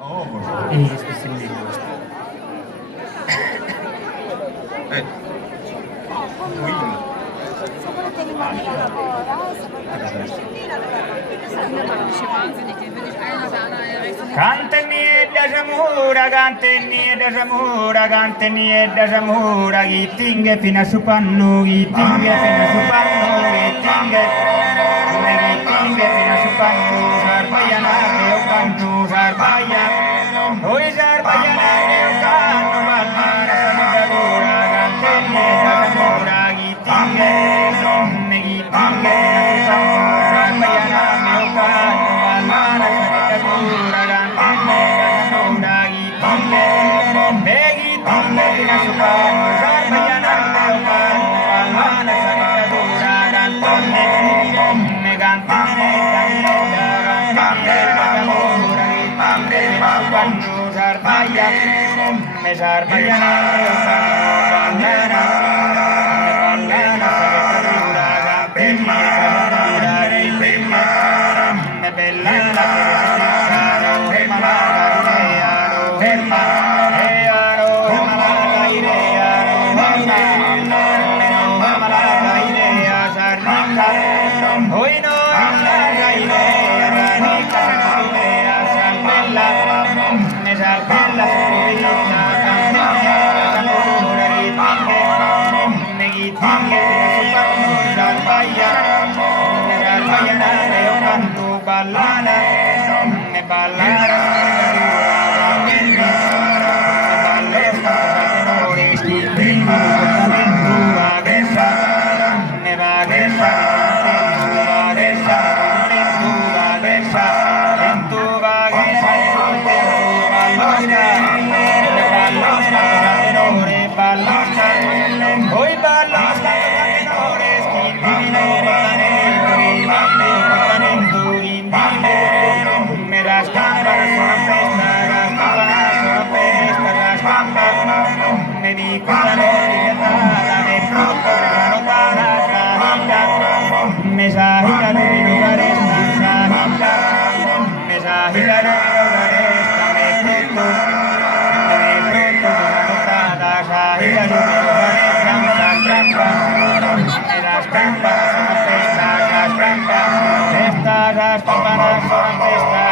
Oh, por favor. Uy. Canteni da Zamora, Gitinge fino a Supannu, Gitinge fino a Supannu, Gitinge fino a Supannu, Sarbayana, Teocantu, Sarbaya, Oi Sarbayana, Teocantu, Balmana, Sanadura, Canteni da Zamora, Gitinge fino a Supannu, Sarbayana, Teocantu, Balmana, Sanadura, Canteni da Zamora, Gitinge fino a Supannu, Sarbayana, Teocantu, Balmana, Sanadura, Cantoni, Estas campanas son